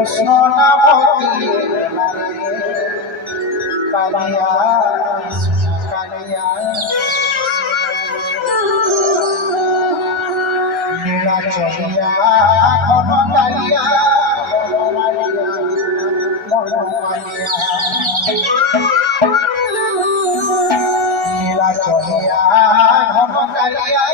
কৃষ্ণ নাম কি কালিয়া কালিয়া নীলা চলিয়া ঘন কালিয়া নীলা চলিয়া ঘন কালিয়া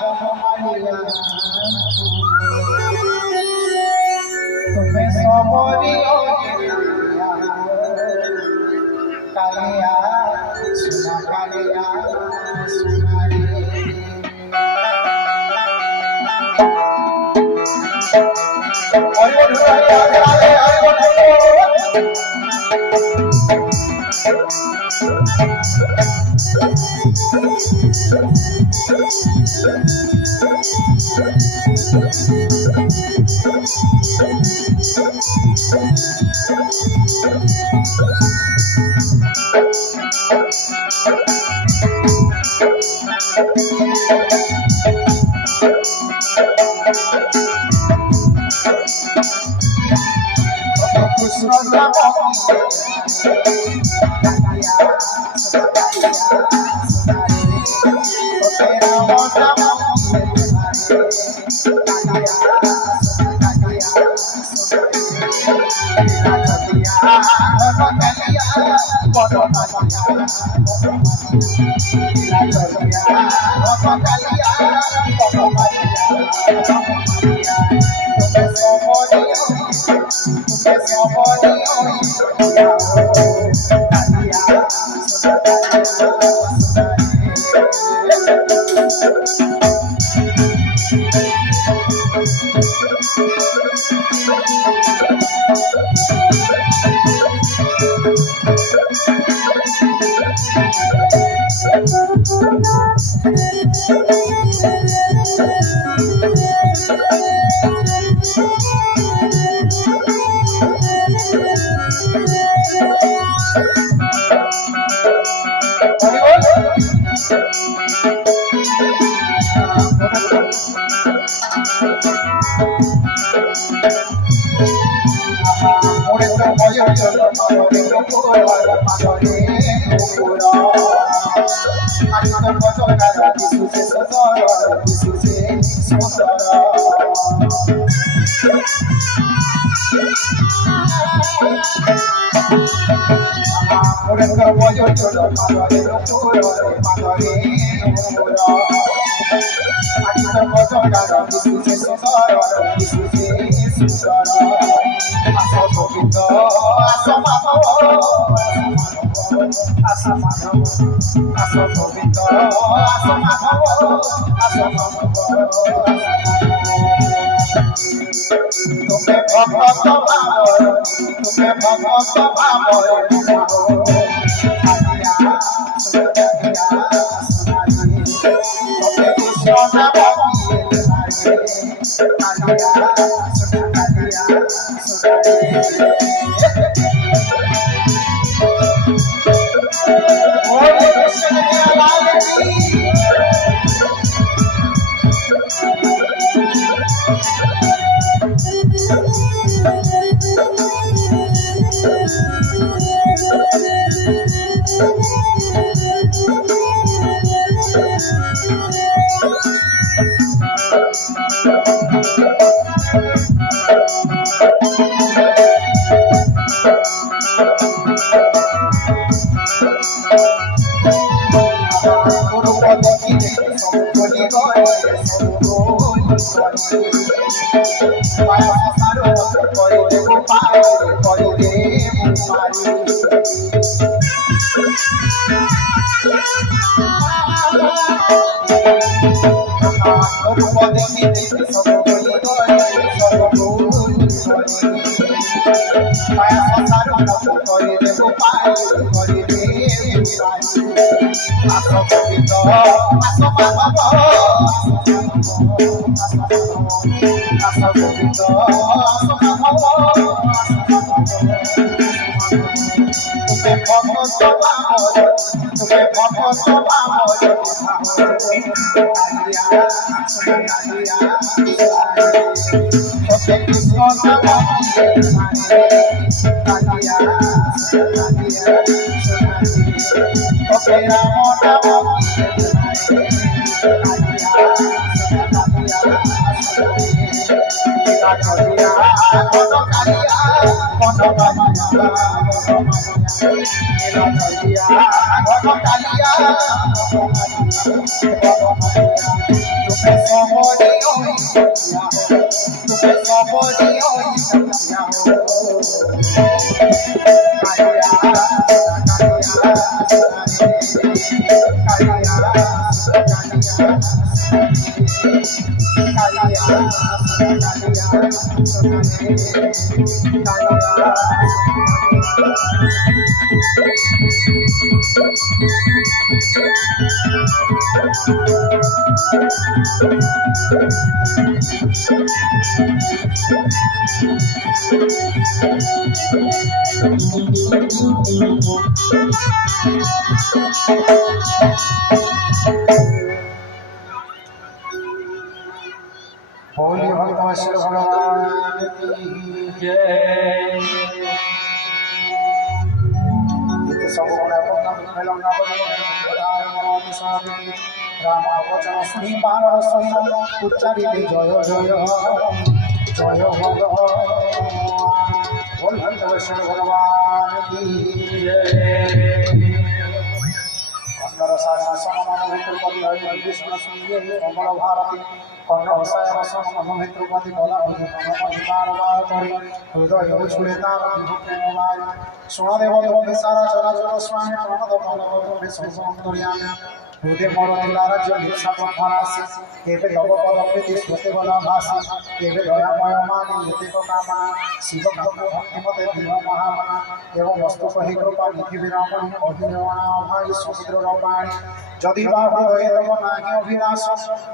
বনমালিয়া তুমি সবরি কালিয়া সোনা কালিয়া সোনারে কৃষ্ণ নাম তুমি ভগত ভাব Thank you. তোকে কৃষ্ণ নাম দিয়ে কালিয়া কালিয়া তোকে রাম নাম দিয়ে কালিয়া কালিয়া মন কালিয়া কালিয়া तुमे सबरी होई तुमे सबरी होई कालिया होली भगवान भगवान की जय राम वचन शुणी पार उच्चारि जय जय जय भगवान की जय कमल भारती कर्ण हसाय रसमित्रपति कला हृदय छुड़े तार सुणदेव सारा चराचर स्वामी प्रणद संतरियामी हृदय मोर नीला राज्य हिंसा पथरासी एवं तव पद प्रीति श्रुति बल भाषा एवं दयामय मानी नीतिक कामना शिव भक्ति मते दीह महामना एवं वस्तु कही कृपा निधि विरामणी अभिनवना भाई समुद्र पाणी जदि बा हृदय तब नाही अभिनाश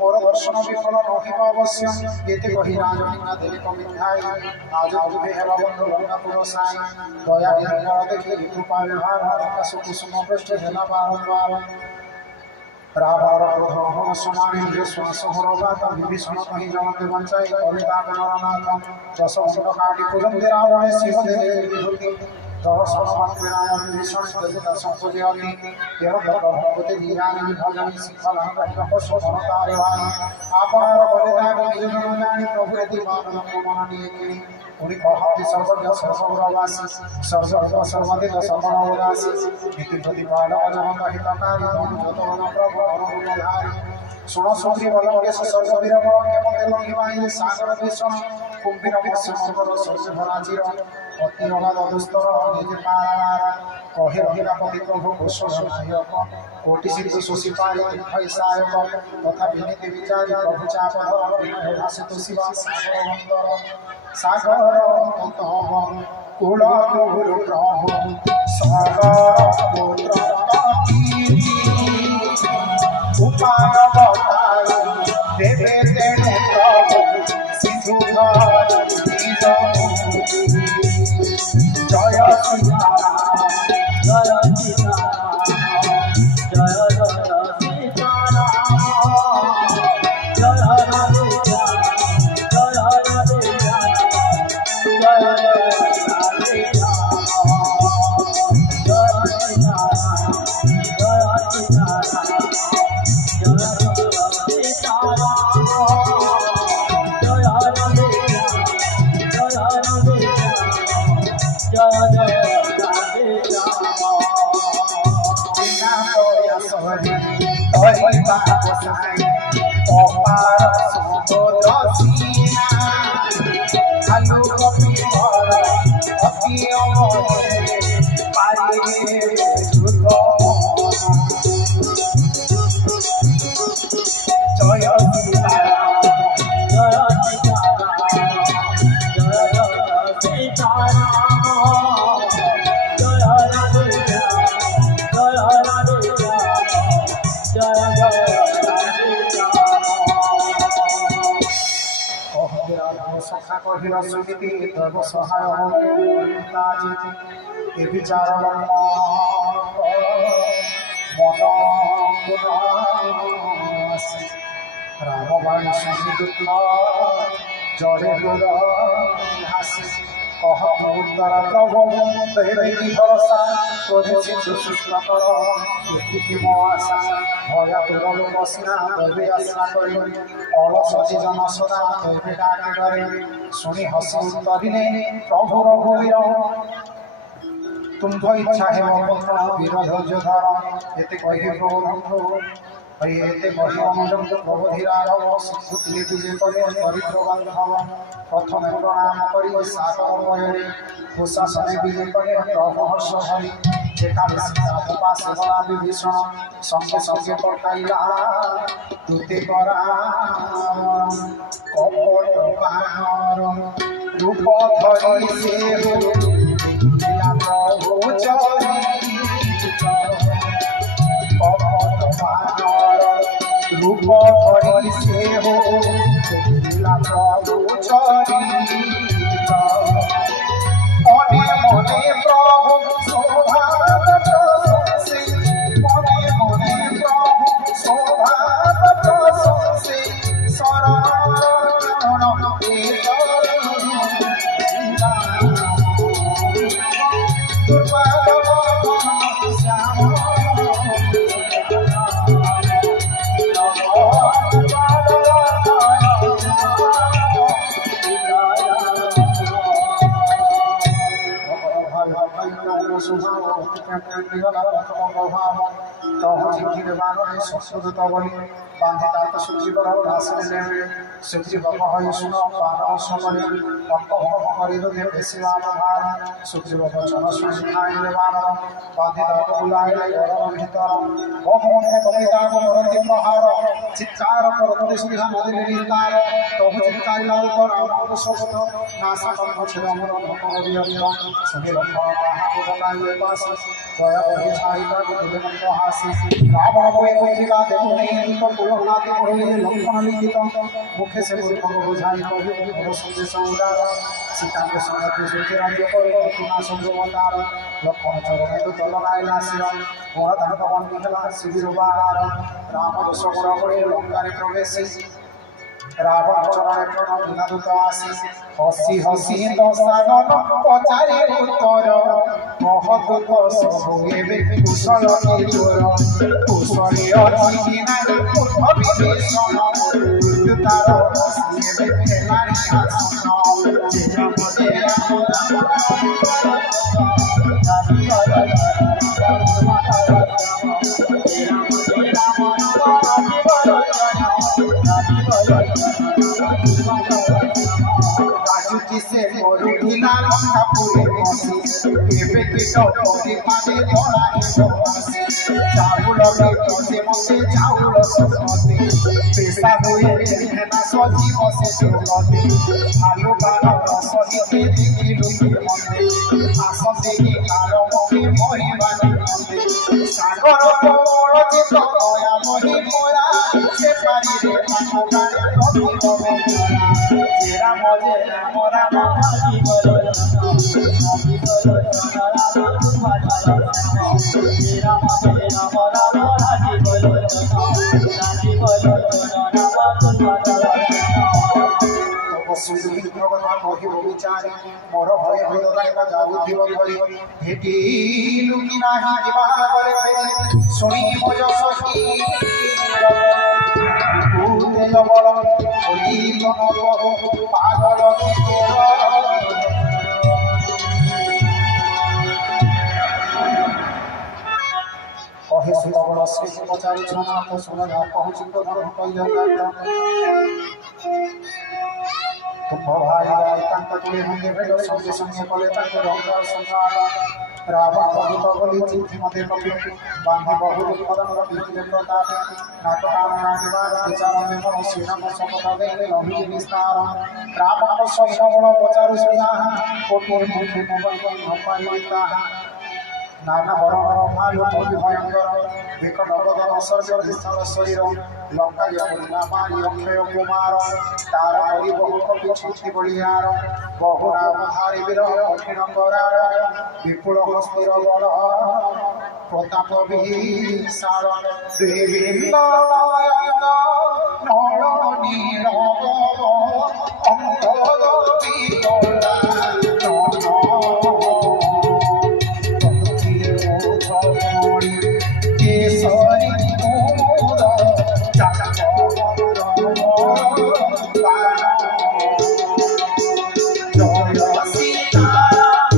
मोर दर्शन विफल रहिब अवश्य एति कही राजनीना दिलीप मिथ्याई आज तुभे हेब बंधु रंगापुर साई दया निरंजन देखि कृपा विहार आकाश कुसुम पृष्ठ हेला बारंबार रावण क्रोध समानी श्वास हरबात विभीषण कही जनते बंचाई कविता गणनाथ जशवंत काटी पूजन्ते रावण शिव देवे विभूति दर्शन मात्र राम विभीषण दलित संपूजयति एवं भगवते लीलानि भजनि शिखलं प्रपश्य भरतारे भाई आपनार कविता निज जन जानी प्रभु यदि मान मननीय उनि कहति सर्वज्ञ सर्वप्रवासी सर्वज्ञ सर्वदिक सर्वनवदासी नीति प्रतिपालक जगत हितकारी जतवन प्रभु अनुधारी सुण सुग्री बलकेश सर्ववीर बल केमते लंघिबाई सागर भीषण कुंभीर विश्वकर शस्य भराचिर अति अगाध दुस्तर निज पारावारा कहे रहिलापति प्रभु कुशल नायक कोटि सिद्ध शोषि पारि तीर्थ सायक तथा विनीति विचारी प्रभु चापधर विनय भाषित शिवा सागर तम कुल गुरु प्रभु सागर पुत्र उपाय बताई देवे तेणु प्रभु सिंधु जय सीताराम जय सीताराम जय सीताराम जय राधे जय राधे सखा कहिर सुनीति तब सहाय ए विचार मन राम बाणी सुनी জড়ে হাসি কহ উদ্ধারা প্রভু তৈরি ভরসা করেছি শুষ্ক কর এটিকি মো আশা ভয়া তোর বসিনা তৈরি আশা করি অলস জন সদা তৈরি ডাকে ডরে শুনি হসি উত্তরিলে প্রভু রঘুবীর তুম্ভ ইচ্ছা হেম পুত্র বীর ধৈর্য ধর এতে কহি প্রভু এতে কহি অনুযোগ প্রবোধিরারব সিদ্ধি বিজে করে দরিদ্র বান্ধব প্রথমে প্রণাম করি সাগর বয়রে প্রশাসনে বিজে করে প্রভু হর্ষ হরি যেখানে সীতা উপাসে বলা বিভীষণ সঙ্গে সঙ্গে পকাইলা দুতে করা কপট বানর রূপ ধরি সে প্রভু চরিত কপট বানর রূপ ধরি সে প্রভু চরিত মনে মনে প্রভু শোভাত প্রশংসে মনে মনে প্রভু শোভাত প্রশংসে শরণ বান্ধে তাত সূর্যীবর হাসিলে নেবে সূর্যী বক হয়ে শুন পান সমরে অঙ্ক ভব করি দে বেশি বাম ভার সূর্যী বক জন শুনি খাইলে বান বান্ধে তাত বুলাইলে গরম ভিতর বহুমনে কবিতা মরতি প্রহার চিৎকার করতে সুবিধা নদীর নিস্তার তবু চিৎকারিলা উপর আমার শব্দ নাসা কণ্ঠ ছিল অমর ভক্তি শুনি মহাপুরাইলে বাস দয়া বহি ছাইতা দিলে মন্দ হাসি রাবণ বই পত্রিকা দেবু নেই পুরোনাথ হয়ে লক্ষণ লিখিত মুখে সে গুরু বোঝাই কবি সঙ্গে সংগ্রাম সীতাকে সঙ্গে সুখে রাজ্য করব তুনা সঙ্গবতার লক্ষণ চরণে তো লগাইলা শিরণ বড় তারক বন্দিলা শিবির বার রাম দোষগুণ করে লঙ্কারে প্রবেশে রাবণ চরণে প্রণব বিনাদূত আসি হসি হসি দশানন পচারে উত্তর মহদূত ସବୁ ଏବେ କୁଶଳ କି ଚୋର କୁଶଳୀ ଅଛି କି ନାହିଁ ଉଦ୍ଭବି ଭୀଷଣ ମୃତ୍ୟୁ ତାର ବସି ଏବେ ହେଲାଣି ଆସନ ଯେ ରାମ ଯେ ରାମ রাজুতি সে মরুধিলা লঙ্কা পুরে বসি ଏବେ କୀଟ ପରିମାଣେ ଧରାଇବ ଆସି ଚାଉଳ ମତେ ମତେ ଚାଉଳ ସପତି ପେଶା ହୁଏ ହେନା ସଜିବ ସେ ଚୋରତି ଭାଲୁ ବାଣ ରସନିତେ ଦେଖିଲୁ କି ମତେ ଆସନ୍ତି କି କାଳ ମତେ ମରିବାନି ମତେ ସାଗର କୋମଳ ଚିତ ଦୟା ମହି ମୋରା ସେ ପାରିରେ ତାଙ୍କ ଗାଁରେ ରଖିବ ବେଚରା ଯେ ରାମ ରାମ ଭାବିବ मोर भय जाऊथिब घरी भेटिलु कि नाही दिवागरे शुणी मो यश बल पागल कहे सुबल श्री पचारुछन तो शुण कहूँ धर्म कह तुम भाई गाय तुले हंगे भेड़ संगे संगे कले रंगा संहार रावण पदित बोली चिठी मते कपि बांधे बहु उत्पादन विधिले प्रताप नाटकान नागिबार विचार में मन श्रीराम शपथ दे रवि विस्तार रावण सैन्य बल पचारु सुना कोटि मुखे मोबाइल नपाइता नाना बरण भालु मोदी भयंकर विकट बदन सर्ग विशाल शरीर लंका यमुना मारी अक्षय कुमार तार हरि बहु कपि छुटी बलियार बहु राम हारि वीर कठिन करार विपुल हस्तिर बल प्रताप विशाल देवी নর নীরব অঙ্গদ বিকলা কেশরী কুমুদ জয় সীতারাম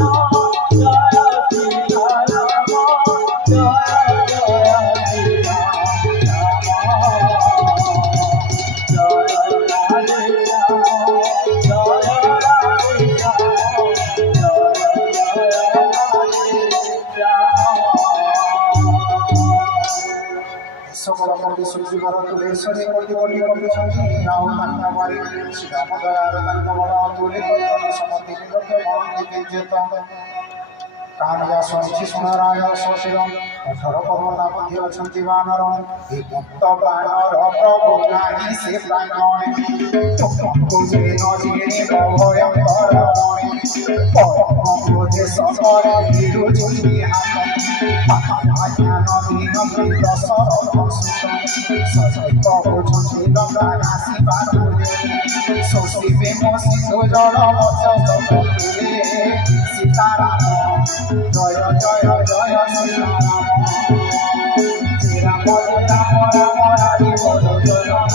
সকল কবি সূর্য ভারত দেশরে কোটি কোটি কবি সঙ্গী রাও তাঙ্ক মারি শ্রীরাম দয়ার তাঙ্ক বড় তুলে কল্পন সমতি নিগত মহান্তি বিজেত কামিয়া ଶୁଣିଛି ସୁଣରାୟ ଶଶୀର 18 ପର୍ବତା ମଧ୍ୟ ଅଛନ୍ତି ବାନର ଏ ମୁକ୍ତ ବାନର ପ୍ରଭୁ ନାହିଁ ସେ ପ୍ରାଙ୍ଗଣେ ତୁମକୁ ଯେ ନ ଜିଣି ଭୟଙ୍କର ପରମ ବୋଧେ ସକଳ ବିରୁଚୁନି ହାତ ଜ୍ଞାନ ଦିନ ଦଶର ସଜୈତ ବୁଝୁଛି ଗଙ୍ଗା ନାସି ପାରୁରେ ଶୋଷିବେ ମୋ ଶିଶୁ ଜଳ ମଚ ସୀତାରାମ জয় জয় জয় শ্রীরাম শ্রীরাম রাম রাম হরি বল জয় রাম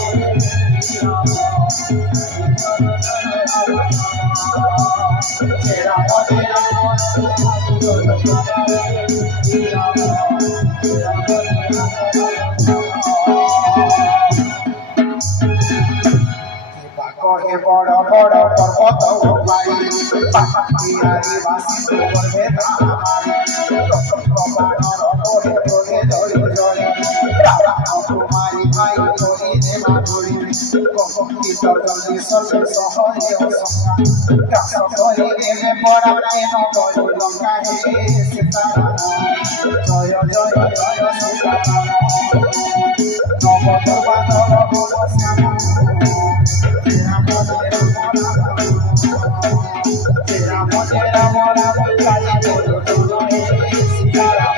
কহে বড় বড় পর্বত পাই আদিবাসী গর্ভে কুমারী ভাই ধরি দেবা ধরি জলদি সর্বে সহরে গ্রাস করে দেবে পড়া কেন বড় লঙ্কা হে সীতারাম জয় জয় জয় সীতারাম নবদবাদর বল শ্যাম রাম রাম রাম কালী বল জয় সীতারাম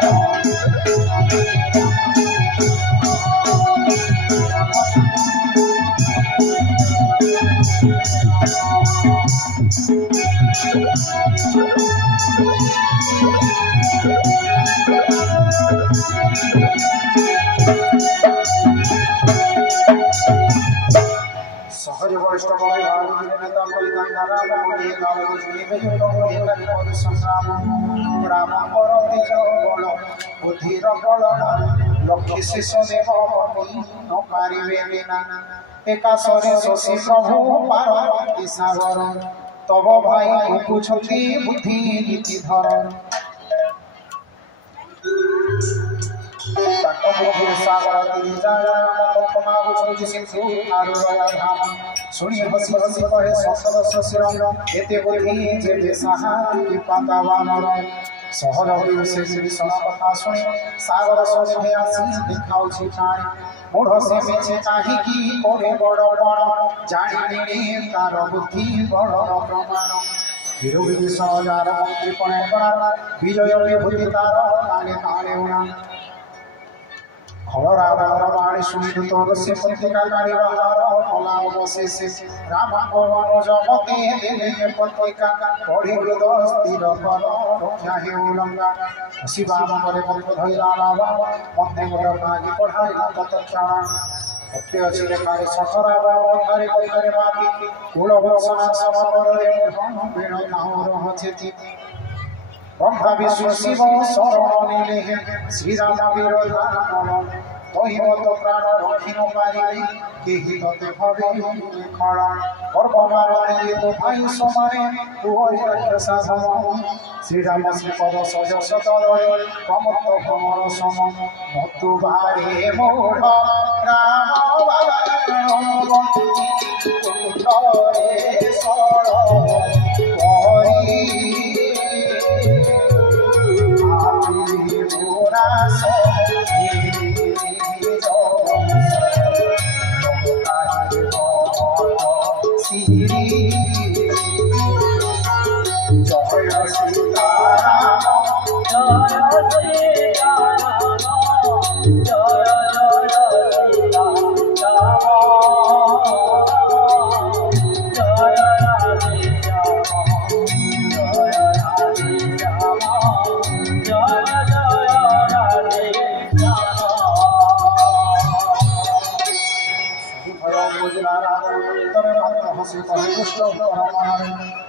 সহজ বরিষ্ঠ কবি ভারতীয় নেতা বলিদান রাম বলি গাল জুড়িবে যুগ হয়ে কালী পদ সংগ্রাম রাম কর তেজ বল বুদ্ধির বল লক্ষ্মী শিষ দেব বলি ন পারিবে বিনা একাশরে শশী প্রভু পার্বতী সাগর তব ভাই পুছতি বুদ্ধি নীতি ধর তাক মুখে সাগর তিনি যায় প্রথমা বুঝুছি সিন্ধু আর ধাম শুনি হসি হসি কহে সংসদ শশীরঙ্গ এতে বুদ্ধি যে সাহা কি পাতা বানর সহজ সে ভীষণ কথা শুনি সাগর সঙ্গে আসি দেখাউছি পানি মূঢ় সে মেছে কাহিকি করে বড় বড় জানি তার বুদ্ধি বড় প্রমাণ বিরোধী সহজার মন্ত্রী পণে করা বিজয় বিভূতি তার কালে কালে উনা খরা বাণী শুনিল তোর সে পত্রিকা কারি বাহার কলা অবশেষে রাম ভগবান জগতে দিলে পত্রিকা পড়ি হৃদয় স্থির কর চাহে উলঙ্গা শিবা মরে বন্ধ ধৈরা রাবা মধ্যে গোটা ভাগি পড়াইলা তৎক্ষণা সত্যি ଅଛି ଲେଖାରେ ସଖରା ବାବଧାରେ କହିବାରେ ବାକି କୁଳ ବଂଶନା ସମରରେ ବୀଣ ନାହୁର ହଛେତି ব্রহ্মা বিষ্ণু শিব শরণ নিলে শ্রীরাম বিরোধান তহিমত প্রাণ রক্ষিণ পারিবে কেহি ততে ভবে খড়ন পর্বমারণে তো ভাই সমানে পুয় রাক্ষসা সম শ্রীরাম শ্রীপদ সজস তদরে প্রমত্ত ভ্রমর সম মতু বারে মূঢ় রাম বাবারে সর হরি জয়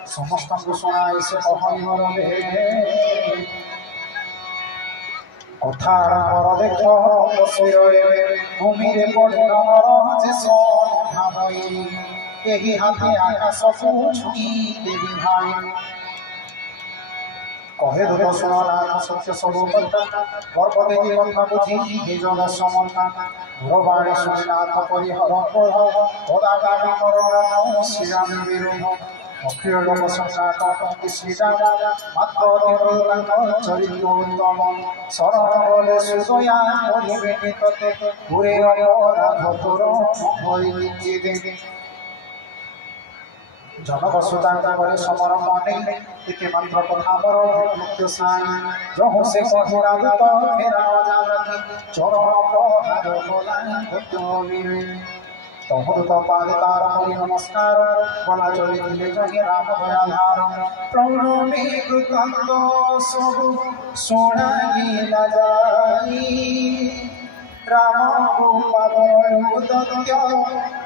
समस्त शुणाई से कहरे कथार देख भूमि यही हाथे आकाश को छुई देवी भाई कहे दूत शुणनाथ सत्य सब कथा गर्भ देवी कथा बुझी निज दश मथा गुरबाणी शुणनाथ परिहर पदागामी मरण श्रीराम विरोध अखिल लोक संसार श्रीराम मात्र चरित्र उत्तम शरण बले सुदया परिवेणितते पुरे अपराध तोर देवी जनक सुदान समर मने इति मंत्र कथा मोर मुक्ति साई जहु से कहिरा दत फेरा जावती चरण प्रहार बोला भक्तवीर तहदूत पाद तार हरि नमस्कार बला चली दिले जगे राम दयाधार प्रणमे कृतांत सब सुनाइला जाई राम रूपा दत्य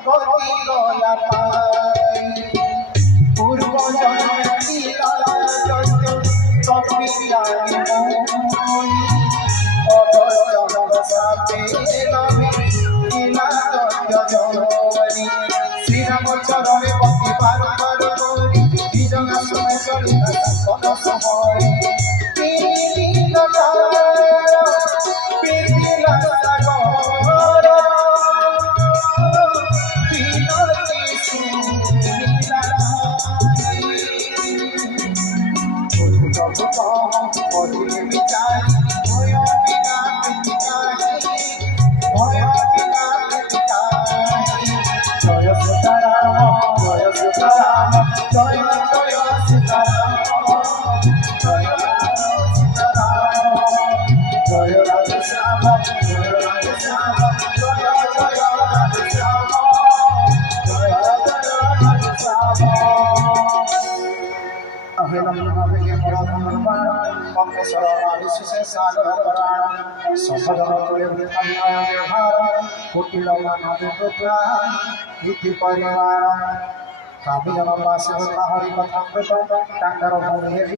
गति गला पाई पूर्व जन्म लीला तपियानी मोई अगस्त्य सापे लभे लीला तत्य जननी श्रीराम चरणे पति पार कर करी निजगा समय चली कन समय लीला प्रीतिला सागर बिनती सुनीला पढ़े विचारी भय बिना जय सीताराम जय सीताराम जय जय सीताराम जय सीताराम जय राधे श्याम जय राधे श्याम जय जय राधे श्याम जय जय राधे श्याम परिवार हरि कथा